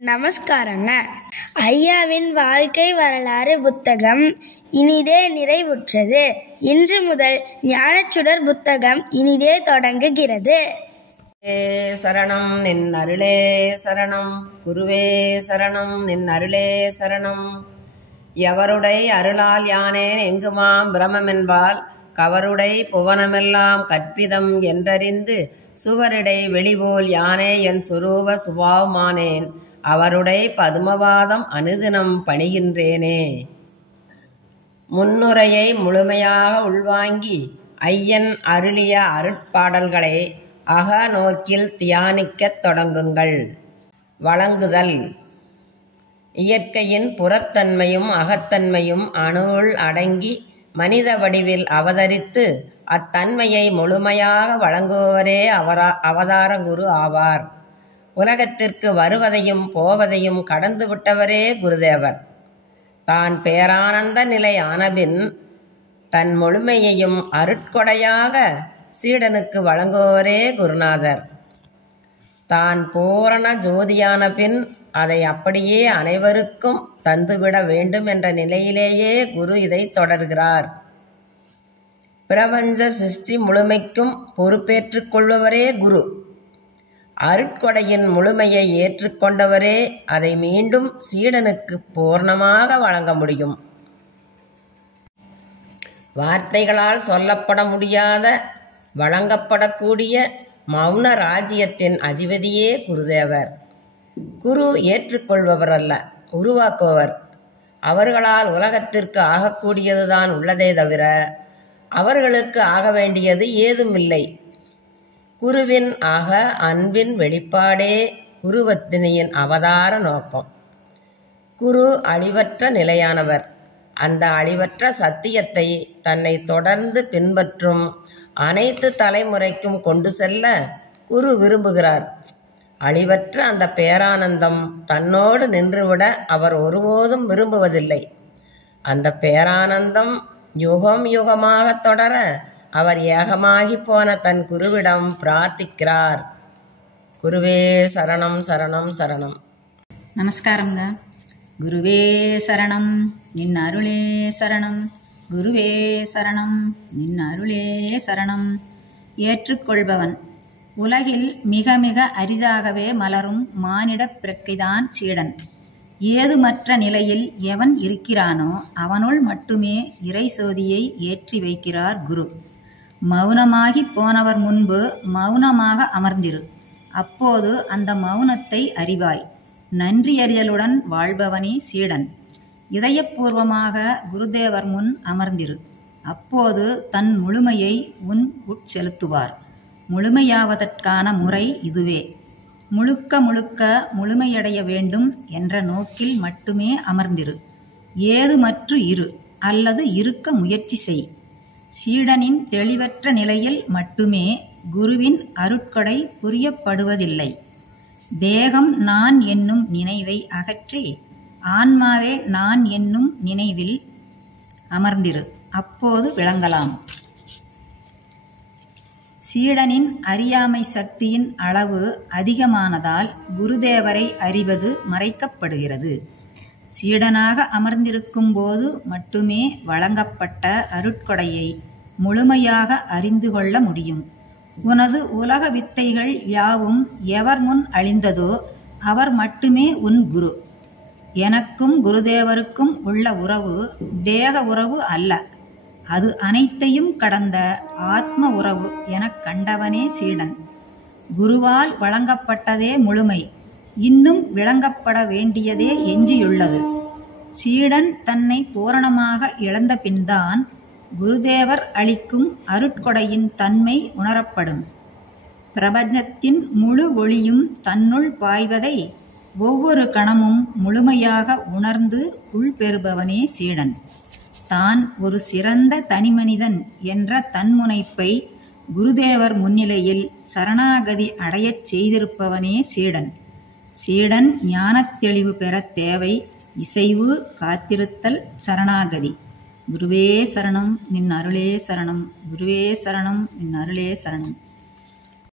நமஸ்காரங்க. ஐயாவின் வாழ்க்கை வரலாறு புத்தகம் இனிதே நிறைவுற்றது. இன்று முதல் ஞானச்சுடர் புத்தகம் இனிதே தொடங்குகிறது. சரணம் நின் அருளே சரணம், குருவே சரணம் நின் அருளே சரணம். எவருடை அருளால் யானேன் எங்குமாம் பிரமமென்பால், கவருடை புவனமெல்லாம் கற்பிதம் என்றறிந்து, சுவருடை வெளிபோல் யானே என் சுரூப சுபாவமானேன், அவருடை பதுமவாதம் அனுதினம் பணிகின்றேனே. முன்னுரையை முழுமையாக உள்வாங்கி ஐயன் அருளிய அருட்பாடல்களை அகநோக்கில் தியானிக்கத் தொடங்குங்கள். வழங்குதல். இயற்கையின் புறத்தன்மையும் அகத்தன்மையும் அணுவுள் அடங்கி மனித வடிவில் அவதரித்து அத்தன்மையை முழுமையாக வழங்குபவரே அவதார குரு ஆவார். உலகத்திற்கு வருவதையும் போவதையும் கடந்து விட்டவரே குருதேவர். தான் பேரானந்த நிலை ஆனபின் தன் முழுமையையும் அருட்கொடையாக சீடனுக்கு வழங்குபவரே குருநாதர். தான் பூரண ஜோதியான பின் அதை அப்படியே அனைவருக்கும் தந்துவிட வேண்டும் என்ற நிலையிலேயே குரு இதை தொடர்கிறார். பிரபஞ்ச சிருஷ்டி முழுமைக்கும் பொறுப்பேற்றுக் கொள்பவரே குரு. அருட்கொடையின் முழுமையை ஏற்றுக்கொண்டவரே அதை மீண்டும் சீடனுக்கு பூர்ணமாக வழங்க முடியும். வார்த்தைகளால் சொல்லப்பட முடியாத வழங்கப்படக்கூடிய மௌன ராஜ்யத்தின் அதிபதியே குருதேவர். குரு ஏற்றுக்கொள்பவர் அல்ல, உருவாக்குபவர். அவர்களால் உலகத்திற்கு ஆகக்கூடியதுதான் உள்ளதே தவிர அவர்களுக்கு ஆக வேண்டியது ஏதுமில்லை. குருவின் ஆக அன்பின் வெளிப்பாடே குருவத்தினியின் அவதார நோக்கம். குரு அழிவற்ற நிலையானவர். அந்த அழிவற்ற சத்தியத்தை தன்னை தொடர்ந்து பின்பற்றும் அனைத்து தலைமுறைக்கும் கொண்டு செல்ல குரு விரும்புகிறார். அழிவற்ற அந்த பேரானந்தம் தன்னோடு நின்றுவிட அவர் ஒருபோதும் விரும்புவதில்லை. அந்த பேரானந்தம் யுகம் யுகமாக தொடர அவர் ஏகமாகி போன தன் குருவிடம் பிரார்த்திக்கிறார். குருவே சரணம் சரணம் சரணம். நமஸ்காரங்க. குருவே சரணம் நின் அருளே சரணம், குருவே சரணம் நின் அருளே சரணம். ஏற்றுக்கொள்பவன். உலகில் மிக மிக அரிதாகவே மலரும் மானிடப் பிறக்கைதான் சீடன். ஏதுமற்ற நிலையில் எவன் இருக்கிறானோ அவனுள் மட்டுமே இறை சோதியை ஏற்றி வைக்கிறார் குரு. மௌனமாகி போனவர் முன்பு மௌனமாக அமர்ந்திரு, அப்போது அந்த மௌனத்தை அறிவாய். நன்றியறிதலுடன் வாழ்பவனே சீடன். இதயபூர்வமாக குருதேவர் முன் அமர்ந்திரு, அப்போது தன் முழுமையை உன் உட்செலுத்துவார். முழுமையாவதற்கான முறை இதுவே. முழுக்க முழுக்க முழுமையடைய வேண்டும் என்ற நோக்கில் மட்டுமே அமர்ந்திரு. ஏதுமற்று இரு அல்லது இருக்க முயற்சி செய். சீடனின் தெளிவற்ற நிலையில் மட்டுமே குருவின் அருட்கொடை புரியப்படுவதில்லை. தேகம் நான் என்னும் நினைவை அகற்றி ஆன்மாவே நான் என்னும் நினைவில் அமர்ந்திரு, அப்போது விளங்கலாம். சீடனின் அறியாமை சக்தியின் அளவு அதிகமானதால் குருதேவரை அறிவது மறைக்கப்படுகிறது. சீடனாக அமர்ந்திருக்கும் போது மட்டுமே வழங்கப்பட்ட அருட்கொடையை முழுமையாக அறிந்து கொள்ள முடியும். உனது உலக வித்தைகள் யாவும் எவர் முன் அழிந்ததோ அவர் மட்டுமே உன் குரு. எனக்கும் குருதேவருக்கும் உள்ள உறவு தேக உறவு அல்ல, அது அனைத்தையும் கடந்த ஆத்ம உறவு எனக் கண்டவனே சீடன். குருவால் வழங்கப்பட்டதே முழுமை, இன்னும் விளங்கப்பட வேண்டியதே எஞ்சியுள்ளது. சீடன் தன்னை பூரணமாக இழந்த பின்தான் குருதேவர் அளிக்கும் அருட்கொடையின் தன்மை உணரப்படும். பிரபஞ்சத்தின் முழு ஒளியும் தன்னுள் பாய்வதை ஒவ்வொரு கணமும் முழுமையாக உணர்ந்து உள்பெறுபவனே சீடன். தான் ஒரு சிறந்த தனிமனிதன் என்ற தன்முனைப்பை குருதேவர் முன்னிலையில் சரணாகதி அடையச் செய்திருப்பவனே சீடன். சீடன் ஞானத் தெளிவு பெற தேவை இசைவு, காத்திருத்தல், சரணாகதி. குருவே சரணம் நின் அருளே சரணம், குருவே சரணம் நின் அருளே சரணம்.